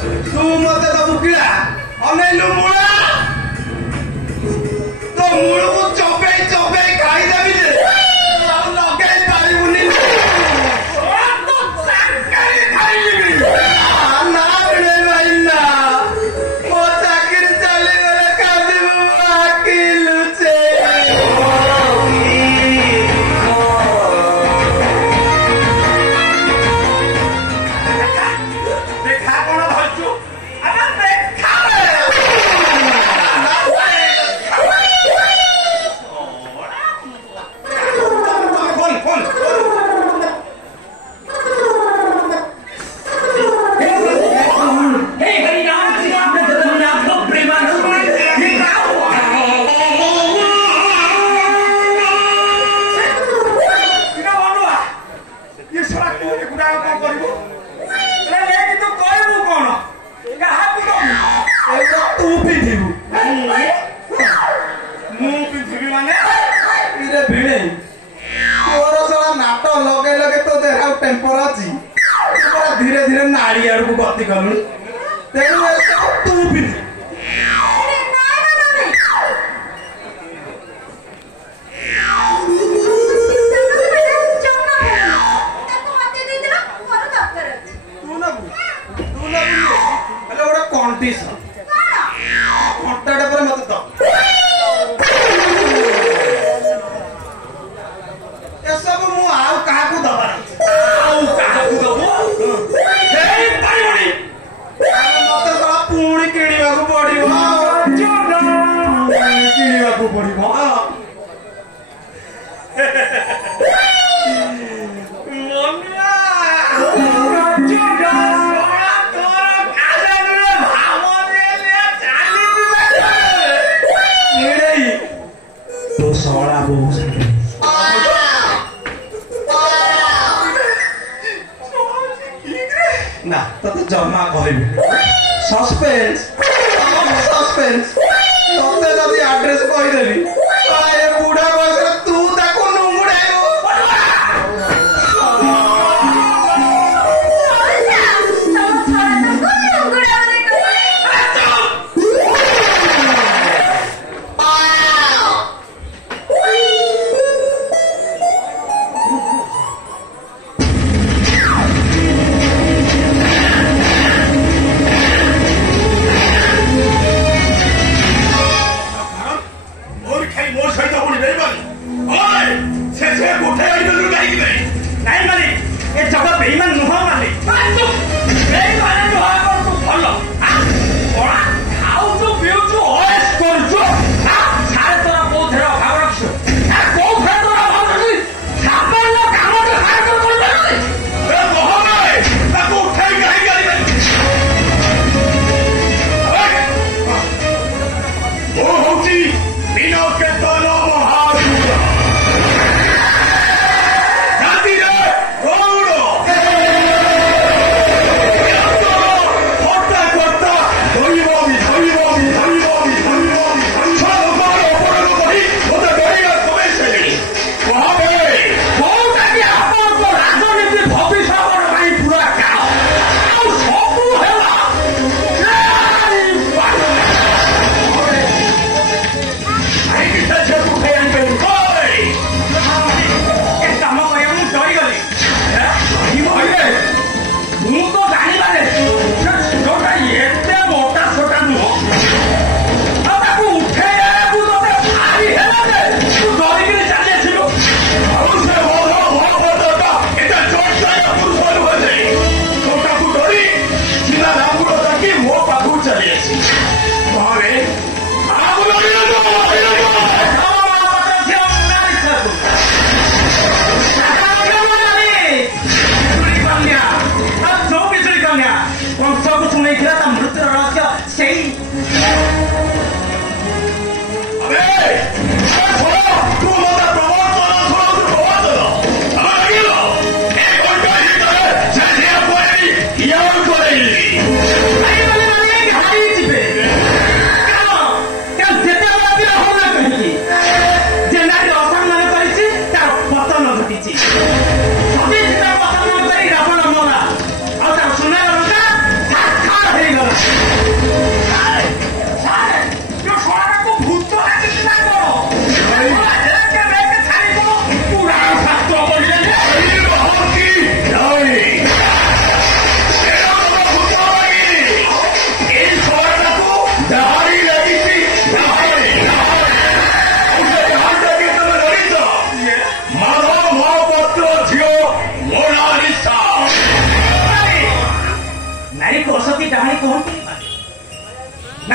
तू मत दबु किड़ा अनेलु मुळा तो मुळ को चोपे चोपे खाई देबी जे लगे पारिबुनी तो चाकरी खाइबी ना रे भाई ना मो चाकरी चले गले कादी बाकी लुचे देखा कोन धरचू अरे देखा धीरे धीरे नाड़ी आड़ को गति कलु तेणु तू भी कंडीशन घंटाटे पर मत दो सब मु आउ कहा को दबार आउ कहा को दबो हे पाइबनी मते सब पुणी किणीबा को पड़िबो किणीबा को पड़िबो मनुआ तो सोड़ा बहुत ना तो जमा कहबी सस्पेंस सस्पेंस तोते जदी एड्रेस कहि देबी ए बुढ़ा बयस तू ताको नुंगुड़ाइबो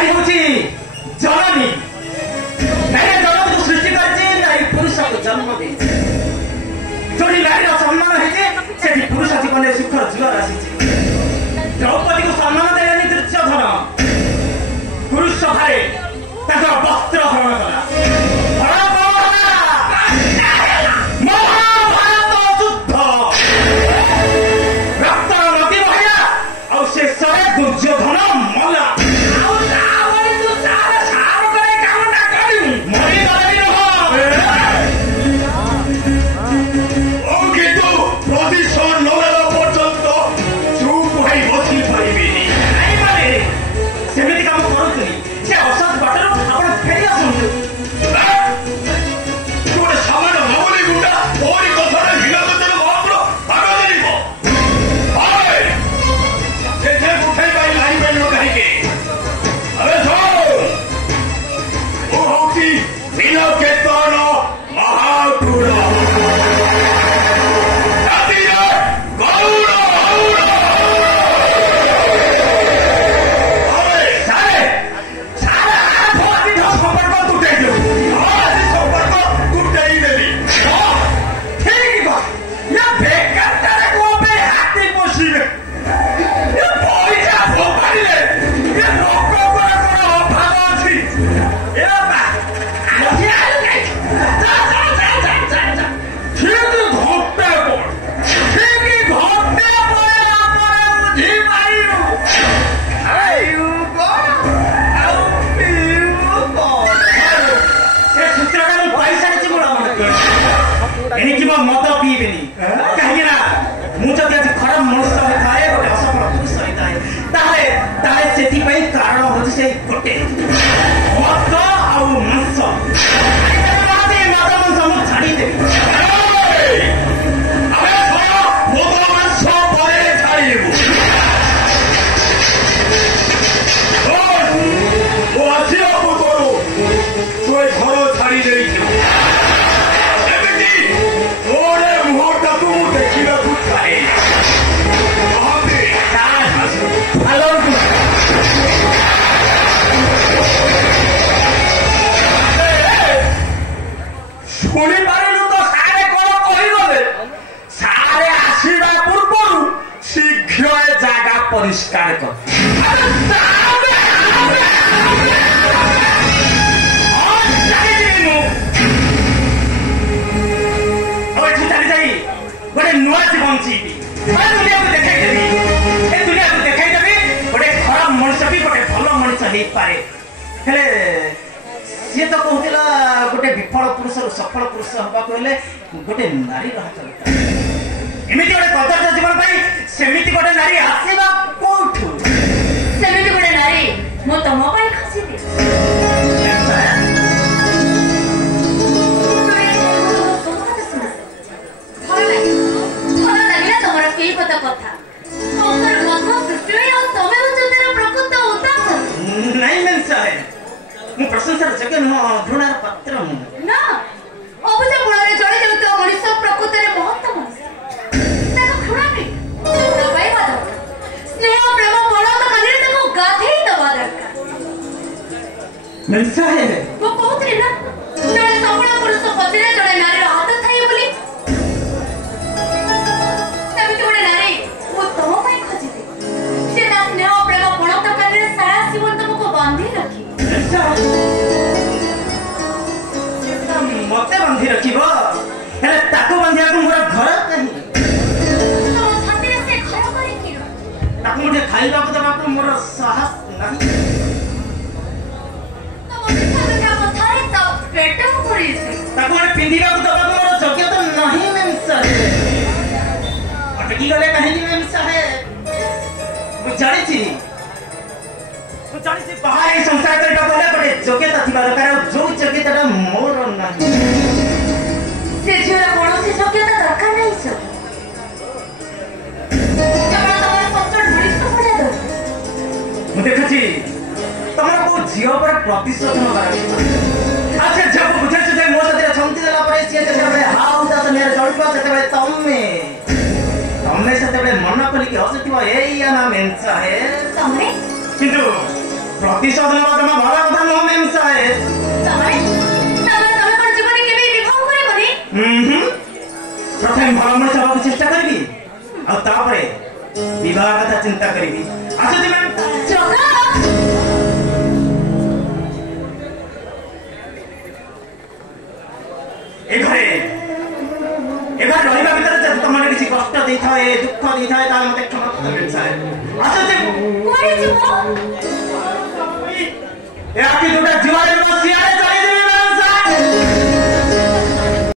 ନାରୀ ହେଉଛି ଜନନୀ। ନାରୀ ଜଗତକୁ ସୃଷ୍ଟି କରିଛି, ନାରୀ ପୁରୁଷକୁ ଜନ୍ମ ଦେଇଛି। ଯୋଉଠି ନାରୀର ସମ୍ମାନ ହେଇଛି ସେଠି ପୁରୁଷ ଜୀବନରେ ସୁଖର ଜୁଆର ଆସିଛି। ଦ୍ରୌପଦୀକୁ ସମ୍ମାନ ଦେଲେନି ଦୁର୍ଯ୍ୟୋଧନ, ପୁରୁଷ ଭାରେ ତାଙ୍କର ବସ୍ତ୍ର ହରଣ କଲା। ମହାଭାରତ ଯୁଦ୍ଧ, ରକ୍ତର ନଦୀ ବହିଲା ଆଉ ଶେଷରେ ଦୁର୍ଯ୍ୟୋଧନ ମଲା। ମଦ ପିଇବେନି କାହିଁକି ନା ମୁଁ ଯଦି ଆଜି ଖରାପ ମଣିଷ ହେଇଥାଏ, ଗୋଟେ ଅସଫଳ ପୁରୁଷ ହେଇଥାଏ, ତାହେଲେ ସେଥିପାଇଁ କାରଣ ହଉଛି ସେଇ ଗୋଟେ ମଦ ଆଉ ମାଂସ। ମଦ ମାଂସ ମୁଁ ଛାଡ଼ିଦେବି। ମଦ ମାଂସ ପରେ ଛାଡ଼ିଦେବୁ। ଆସିବାକୁ ତୋର ତୁ ଏ ଘର ଛାଡ଼ି ଦେଇଛୁ। ଶୁଣିପାରିଲୁ ତ ସାରେ କଣ କହିଗଲେ? ସାରେ ଆସିବା ପୂର୍ବରୁ ଶୀଘ୍ର ଏ ଜାଗା ପରିଷ୍କାର କର। ଏଠୁ ଚାଲି ଯାଇ ଗୋଟେ ନୂଆ ଜୀବନ ଯିବି, ଦୁନିଆକୁ ଦେଖେଇଦେବି। ଏ ଦୁନିଆକୁ ଦେଖେଇଦେବି ଗୋଟେ ଖରାପ ମଣିଷ ବି ଗୋଟେ ଭଲ ମଣିଷ ହେଇପାରେ। ହେଲେ ସିଏ ତ କହୁଥିଲା ଗୋଟେ ବିଫଳ ପୁରୁଷରୁ ସଫଳ ପୁରୁଷ ହବାକୁ ହେଲେ ଗୋଟେ ନାରୀର ହାତ ଦରକାର। ଏମିତି ଗୋଟେ କଦର୍ଯ୍ୟ ଜୀବନ ପାଇଁ ସେମିତି ଗୋଟେ ନାରୀ ଆସିବା କୋଉଠୁ? ସେମିତି ଗୋଟେ ନାରୀ ମୁଁ ତମ ପାଇଁ ଖୋଜିବି। ଭଲ ଲାଗିଲା ତମର କେଇ କଥା କଥା। ନାଇଁ ମ୍ୟାମ୍ ସାହେବ, ମୁଁ ପ୍ରଶଂସାର ଯୋଗ୍ୟ ନୁହଁ, ଘୃଣାର ପାତ୍ର ନୁହଁ। ନା, ଅବୁଝା ଗୁଣରେ ଜଳି ଯାଉଥିବା ମଣିଷ ପ୍ରକୃତରେ ମହତ୍ତ ମଣିଷ। ତାକୁ ଘୃଣା ନାହିଁ, ଘୃଣା ପାଇବା ଦରକାର। ସ୍ନେହ ପ୍ରେମ ବଳଦ କାଲିରେ ତାକୁ ଗାଧେଇ ଦେବା ଦରକାର। ମ୍ୟାମ୍ ସାହେବ, ମୁଁ କହୁଥିଲି ନା, ଜଣେ ସଫଳ ପୁରୁଷ ପଛରେ ଜଣେ ନାରୀର ହାତ ଥାଏ ବୋଲି। ସେମିତି ଗୋଟେ ନାରୀ ମୁଁ ତମ ପାଇଁ ଖୋଜିବି। ସେ ତା ସ୍ନେହ ପ୍ରେମ ବଳଦ କାଲିରେ ସାରା ଜୀବନ ତମକୁ ବାନ୍ଧି ରଖିବ। ମତେ ବାନ୍ଧି ରଖିବ, ହେଲେ ତାକୁ ବାନ୍ଧିବାକୁ ମୋର ଘର ନାହିଁ। ତାକୁ ମୁଠେ ଖାଇବାକୁ ଦେବାକୁ ମୋର ସାହସ ନାହିଁ। ତାକୁ ଗୋଟେ ପିନ୍ଧିବାକୁ ଦେବାକୁ ମୋର ଯୋଗ୍ୟତା ନାହିଁ। ମ୍ୟାମ୍ ସାହେବ, ଅଟକି ଗଲେ କାହିଁକି? ମ୍ୟାମ୍ ସାହେବ, ମୁଁ ଜାଣିଛି ବାହା ଏଇ ସଂସାର କରିବା ଗଲେ ଗୋଟେ ଯୋଗ୍ୟତା ଥିବା ଦରକାର, ଯୋଉ ଯୋଗ୍ୟତାଟା ମୋର ନାହିଁ। ସେ ଝିଅର କୌଣସି ଯୋଗ୍ୟତା ଦରକାର ନାହିଁ। ମୁଁ ଦେଖୁଛି ତମର କୋଉ ଝିଅ ଉପରେ ପ୍ରତିଶୋଧ ନବାର ଅଛି। ଆଉ ସେ ଝିଅକୁ ବୁଝେଇଛୁ ଯେ ମୋ ସାଥିରେ ଛନ୍ଦି ଦେଲା ପରେ ସିଏ ଯେତେବେଳେ ହାଉ ଦାସ ନିଆରେ ଜଳିବ, ସେତେବେଳେ ତମେ ସେତେବେଳେ ମନ ଖୋଲିକି ହସୁଥିବ। ଏଇଆ ନା ମ୍ୟାମ୍ ସାହେବ। ତମେ କିନ୍ତୁ ପ୍ରତିଶୋଧ ନେବା ଜମା ଭଲ କଥା ନୁହଁ ମ୍ୟାମ୍ ସାହେବ। ତମେ କଣ ଜୀବନରେ କେବେ ବିବାହ କରିବନି? ପ୍ରଥମେ ଭଲ ମଣିଷ ହେବାକୁ ଚେଷ୍ଟା କରିବି ଆଉ ତାପରେ ବିବାହ କଥା ଚିନ୍ତା କରିବି। ଆସୁଛି ମ୍ୟାମ୍। ଚକା ଏ ଘରେ ରହିବା ଭିତରେ ଯଦି ତମର କିଛି କଷ୍ଟ ଦେଇଥାଏ ଦୁଃଖ ଦେଇଥାଏ ତାହେଲେ ମତେ କ୍ଷମା କରିବେ ସାହେବ। ଆସୁଛି। କୁଆଡ଼େ ଯିବ? ଏ ଆଖି ଯୋଉଟା ଯିବ